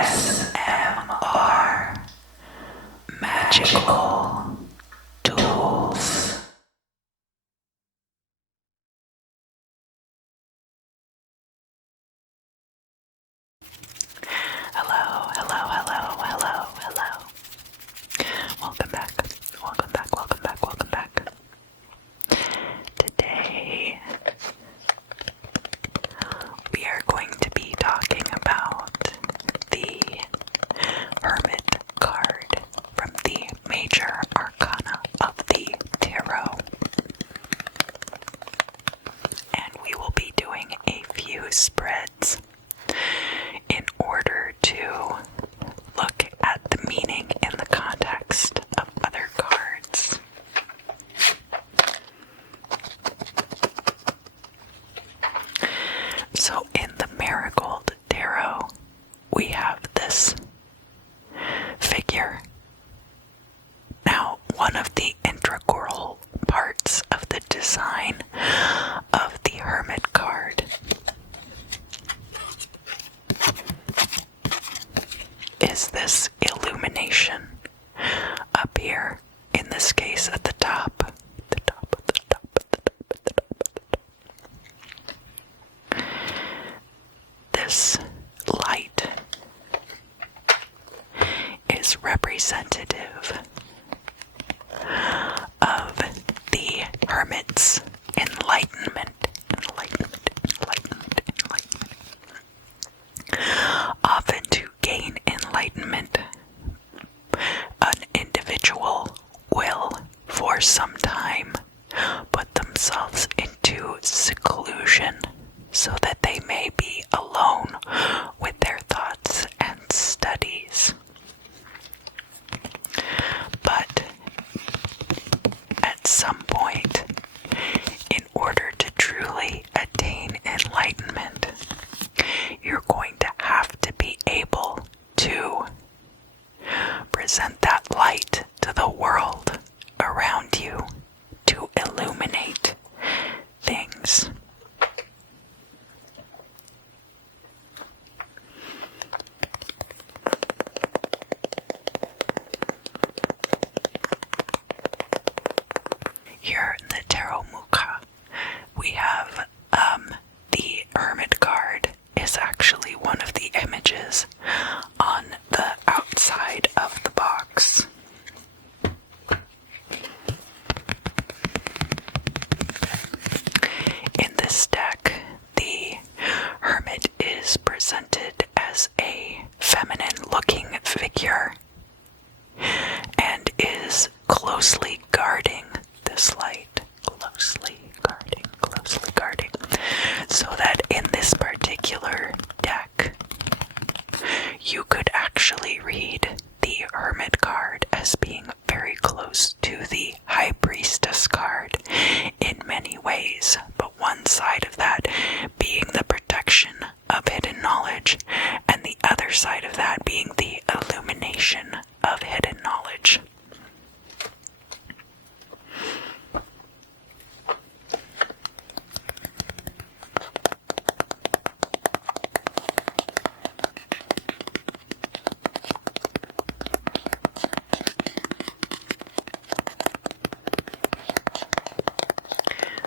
ASMR Magical Tools. Hello. Welcome back. Today, we are going to be talking about the Hermit card from the Major Arcana of the Tarot. And we will be doing a few spreads in order to look at the meaning in the context of other cards. So in the Marigold Tarot, we have this figure. Now, one of the integral parts of the design of the Hermit card is this illumination up here, in this case at the top. This light is representative of the Hermit's enlightenment. Often to gain enlightenment, an individual will, for some time, put themselves into seclusion so that they may be alone with their thoughts and studies. But at some point, in order to truly attain enlightenment, you're going to have to be able to present that light to the world around you to illuminate things. Here in the Tarot Mucha, we have the Hermit card is actually one of the images on the outside of the box. In this deck, the Hermit is presented as a feminine-looking figure and is closely guarding this light. Closely guarding. So that in this particular deck, you could actually read the Hermit card as being very close to the High Priestess card in many ways, but one side of that being the protection of hidden knowledge, and the other side of that being the illumination of hidden knowledge.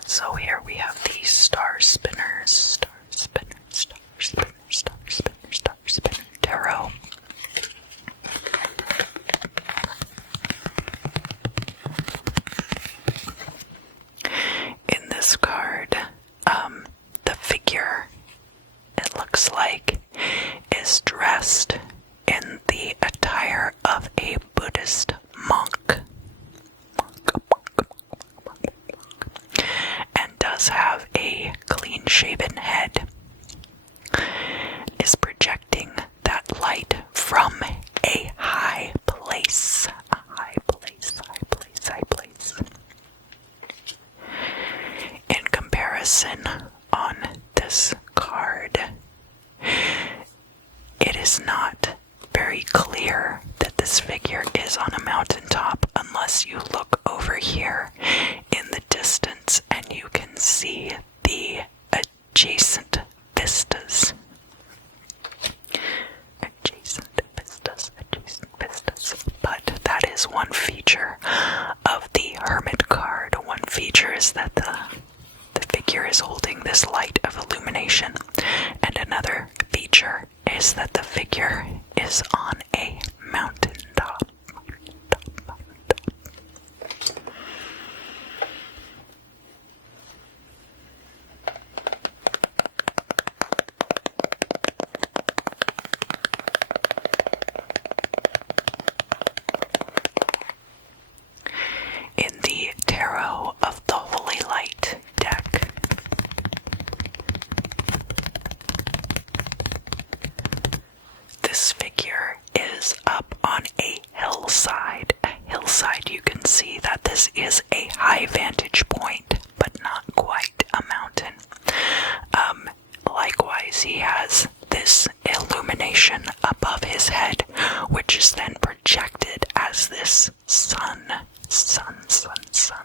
So here we have the Star Spinner Tarot. In this card, the figure, it looks like, is dressed in the attire of a Buddhist monk. And does have a clean-shaven head, is projecting that light from a high place. In comparison, on this card, it is not very clear that this figure is on a mountaintop unless you look over here in the distance and you can see the adjacent vistas. Adjacent this light of illumination. And another feature is that the figure is on a mountaintop. In the Tarot of the Holy Light deck, this figure is up on a hillside. A hillside, you can see that this is a high vantage point, but not quite a mountain. Likewise, he has this illumination above his head, which is then projected as this sun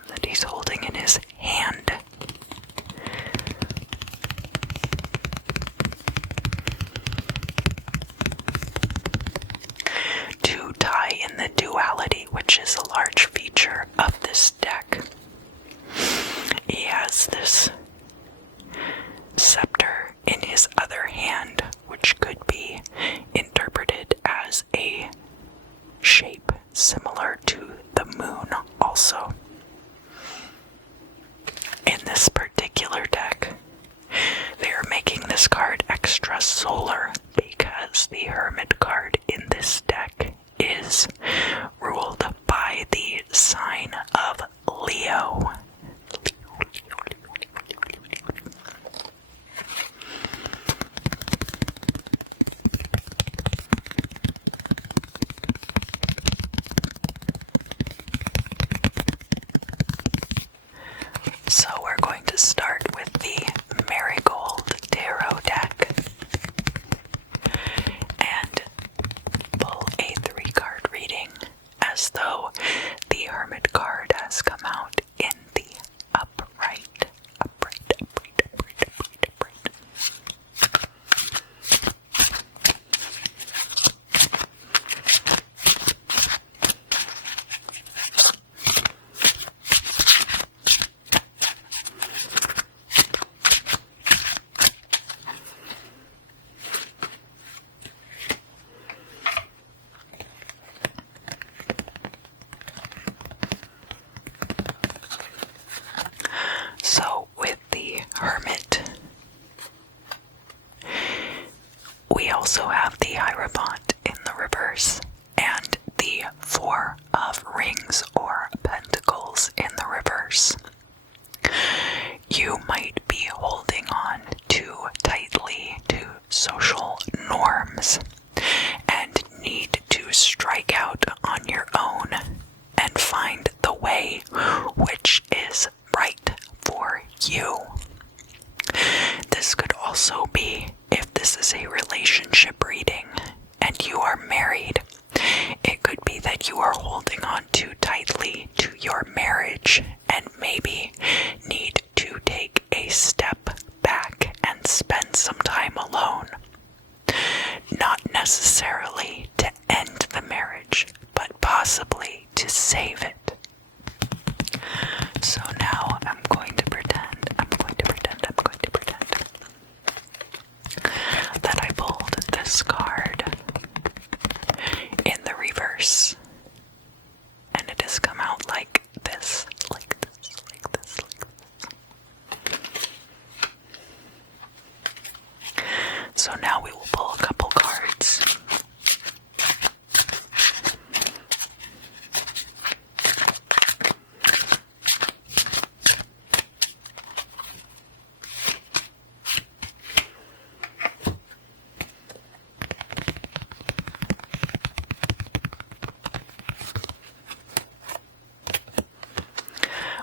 that he's holding in his hand. To tie in the duality, which is a large feature of this deck, he has this scepter in his other hand, which could be interpreted as a shape similar to the moon also. In this particular deck, they are making this card extra solar because the Hermit card in this deck is ruled by the sign of Leo. So we're going to start with the Marigold Tarot deck and pull a 3-card reading as though the Hermit card has come out in the upright. So with the Hermit, we also have the Hierophant in the reverse and the 4 of Rings or Pentacles in the reverse. You might be holding on too tightly to social norms and need to strike out on your own and find the way which is right for you. This could also be if this is a relationship reading and you are married. It could be that you are holding on too tightly to your marriage and maybe need to take a step back and spend some time alone. Not necessarily to end the marriage, but possibly to save it. So now I'm going to pretend that I pulled this card in the reverse, and it has come out like this. So now we will pull a couple cards.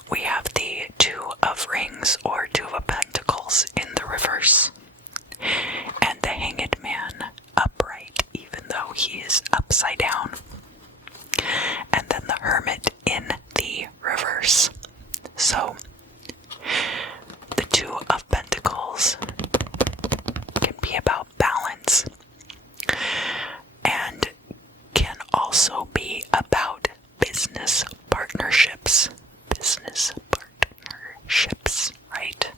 We have the 2 of Rings or 2 of Pentacles in the reverse, and the Hanged Man upright, even though he is upside down, and then the Hermit in the reverse. So the 2 of Pentacles can be about balance and can also be about business partnerships, right?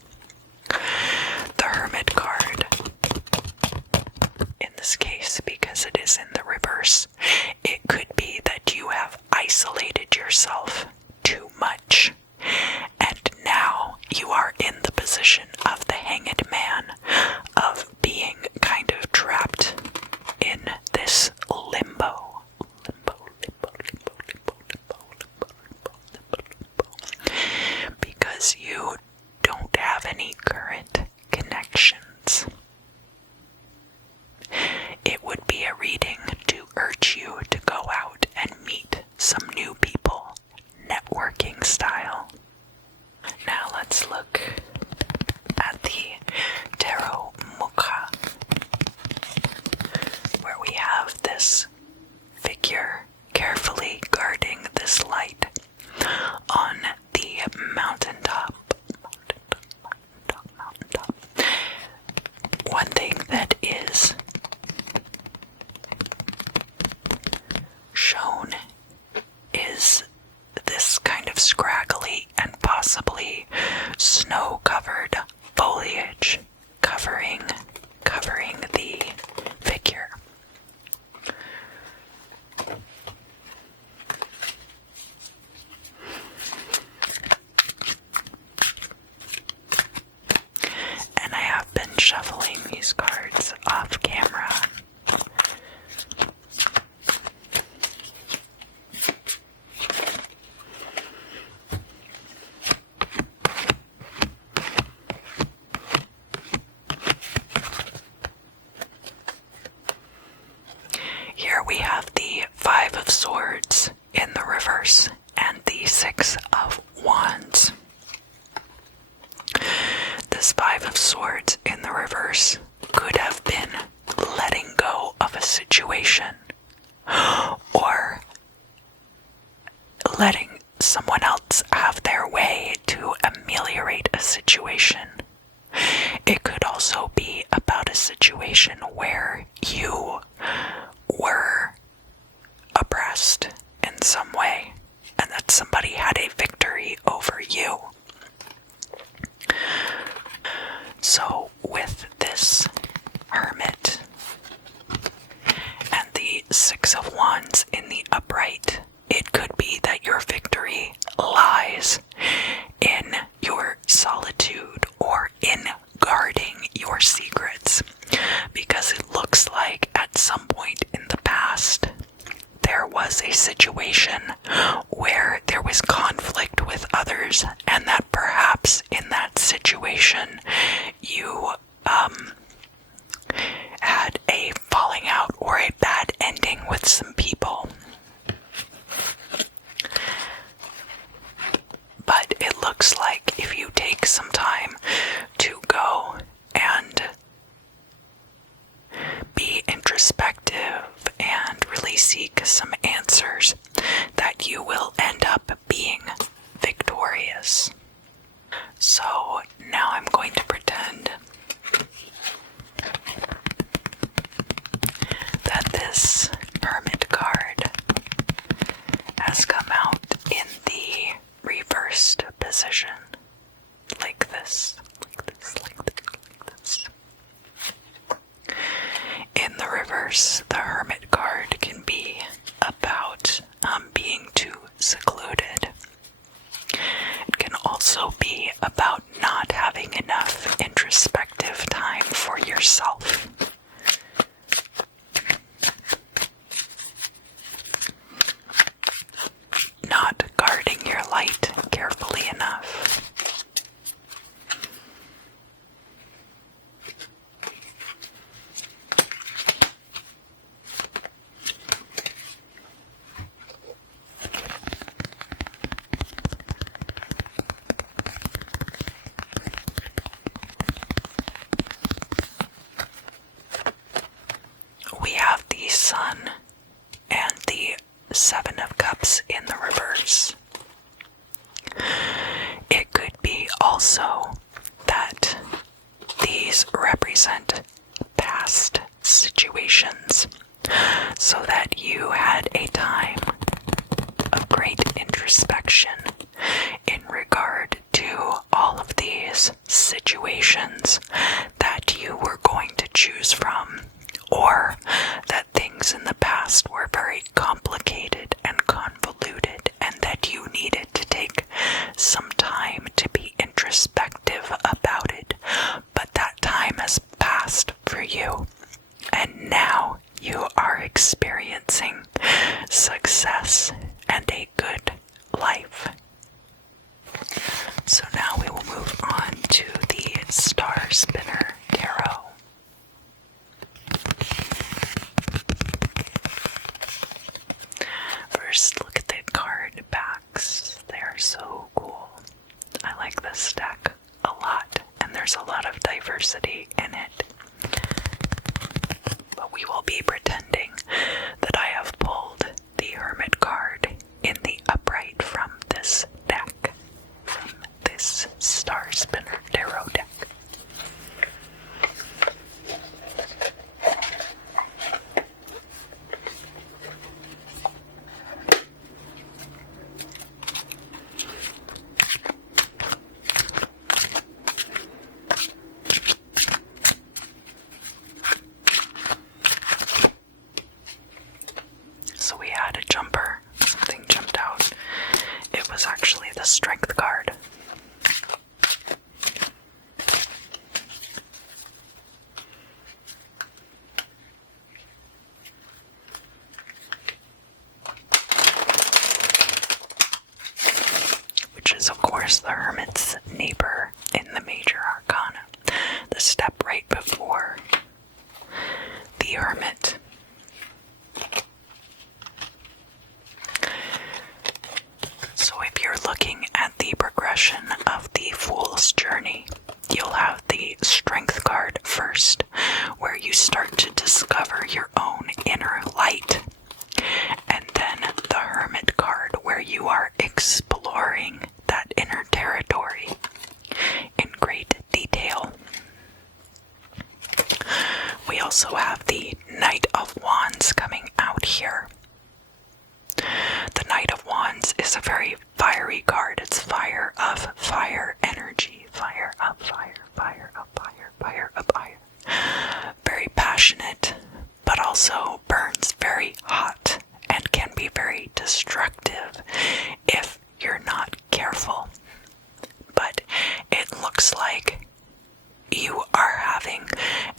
been shuffling these cards off camera. Here we have the Five of Swords in the reverse and the Six of Wands. This Five of Swords in the reverse could have been letting go of a situation or letting someone else have their way to ameliorate a situation. It could also be about a situation where you were oppressed in some way and that somebody had a victory over you. So with this Hermit and the Six of Wands in the upright, it could be that your victory lies in your solitude or in guarding your secrets, because it looks like at some point in the past there was a situation where there was conflict with others, and that perhaps in that situation you had a falling out or a bad ending with some people. But it looks like if you take some time to go and be introspective and really seek some answers, that you will end up being victorious. So now I'm going to pretend that this Hermit card has come out in the reversed position, like this, like this, like this, like this. In the reverse, the Hermit card can be about being too secluded. It can also be about not having enough introspective time for yourself. Not guarding your light carefully enough. We have the Sun and the Seven of Cups in the reverse. It could be also that these represent past situations, so that you had a time of great introspection in regard to all of these situations that you were going to choose from, or that things in the past were very complicated and convoluted, and that you needed to take some time to be introspective about it. But that time has passed for you, and now you are experiencing success and a good life. So now we will move on to the Star Spinner Tarot. First, look at the card backs. They are so cool. I like this deck a lot, and there's a lot of diversity in it. But we will be pretending that I have pulled the Hermit card in the upright from this deck, from this Star Spinner Tarot deck. So we had a jumper, something jumped out, also have the Knight of Wands coming out here. The Knight of Wands is a very fiery card. It's fire of fire energy. Fire of fire, fire of fire, fire of fire. Very passionate, but also burns very hot and can be very destructive if you're not careful. But it looks like you are having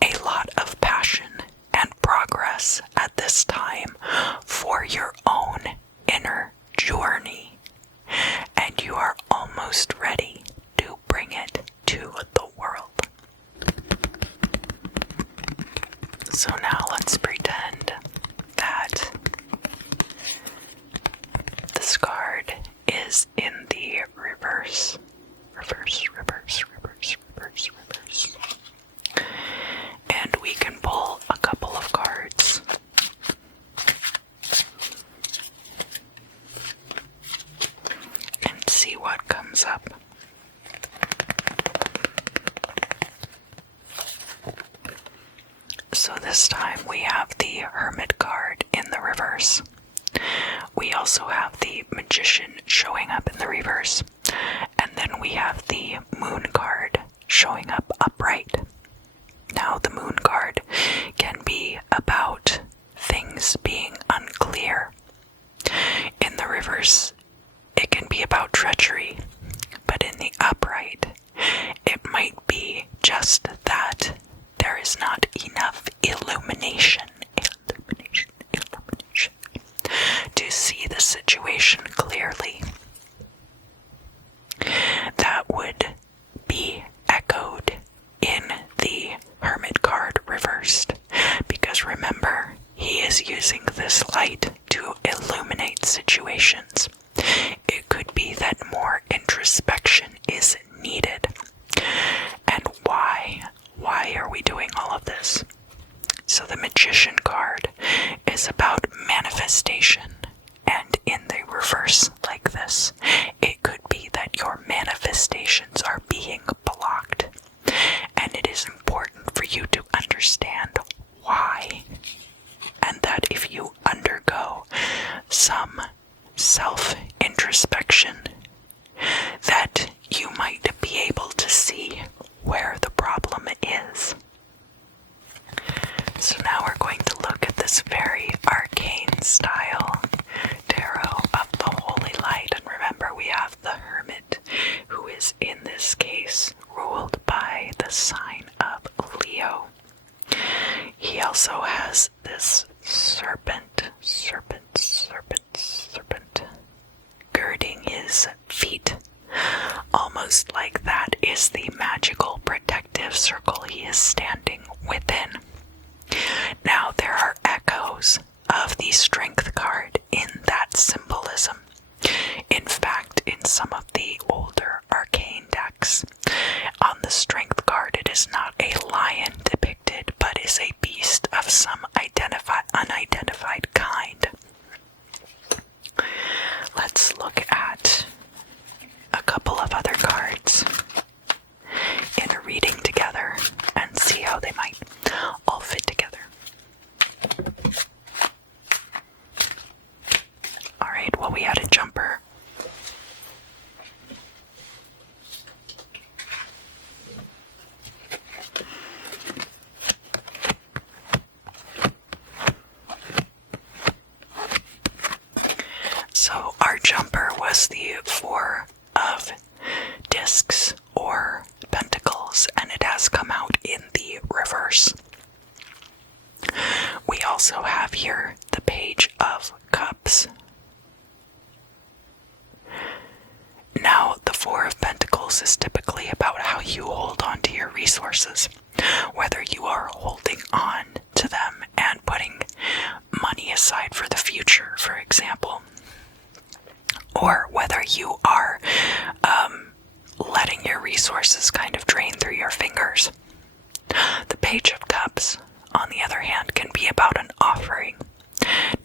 a lot of passion and progress at this time for your own inner journey, and you are almost ready to bring it to the world. So now let's pretend that this card is in the reverse. Reverse, reverse, reverse, reverse, reverse. And we can pull a couple of cards. And see what comes up. So this time we have the Hermit card in the reverse. We also have the Magician showing up in the reverse. And then we have the Moon card showing up upright. Now the Moon card can be about things being unclear. In the reverse, it can be about treachery. But in the upright, it might be just that there is not enough illumination to see the situation clearly. That would be echoed in the Hermit card reversed, because remember, he is using this light to illuminate situations. It could be that more introspection is needed. And why? Why are we doing all of this? So the Magician card is about manifestation, and in the reverse like this, it could be that your manifestations are being blocked, and it is important for you to understand why, and that if you undergo some self-introspection, that you might be able to see where the problem is. So now we're going to look at this very arcane style tarot of the Holy Light. And remember, we have the Hermit, who is in this case ruled by the sign of Leo. He also has this serpent girding his feet. Almost like that is the magical protective circle he is standing within. Now there are echoes of the Strength card in that symbolism. In fact, in some of the older arcane decks, on the Strength card it is not a lion depicted, but is a beast of some unidentified kind. Let's look at a couple of other cards in a reading together and see how they might all fit together. Alright, well, we had a jumper. So our jumper was the Four of Discs or Pentacles, and it has come out in the reverse. We also have here the Page of Cups. Now, the Four of Pentacles is typically about how you hold on to your resources, whether you are holding on to them and putting money aside for the future, for example, or whether you are letting your resources kind of drain through your fingers. The Page of Cups, on the other hand, can be about an offering.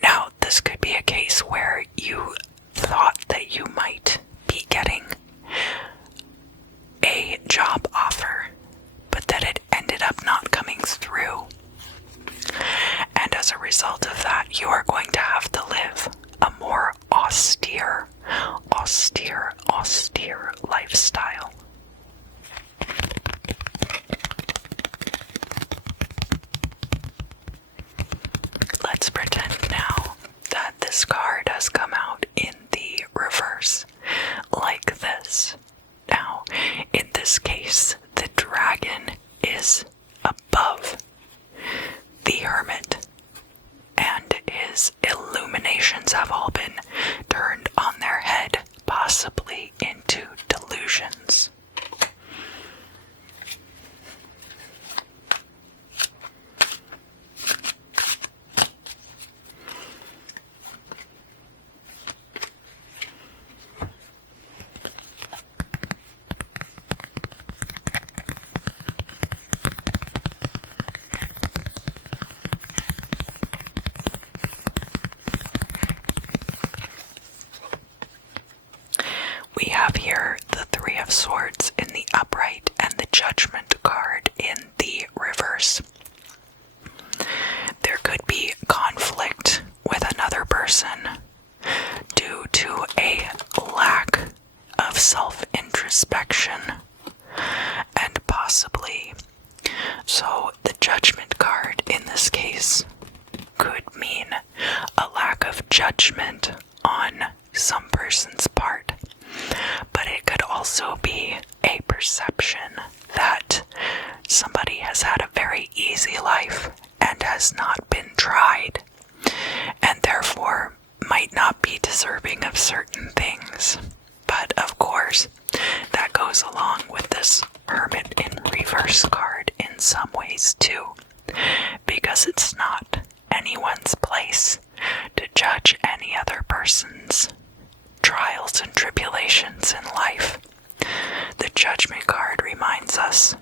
Now, this could be a case where you thought that you might be getting a job offer, but that it ended up not coming through. judgment card in this case could mean a lack of judgment on some person's part, but it could also be a perception that somebody has had a very easy life and has not been tried, and therefore might not be deserving of certain things. But of course, that goes along with this Hermit in reverse card in some ways too, because it's not anyone's place to judge any other person's trials and tribulations in life. The Judgment card reminds us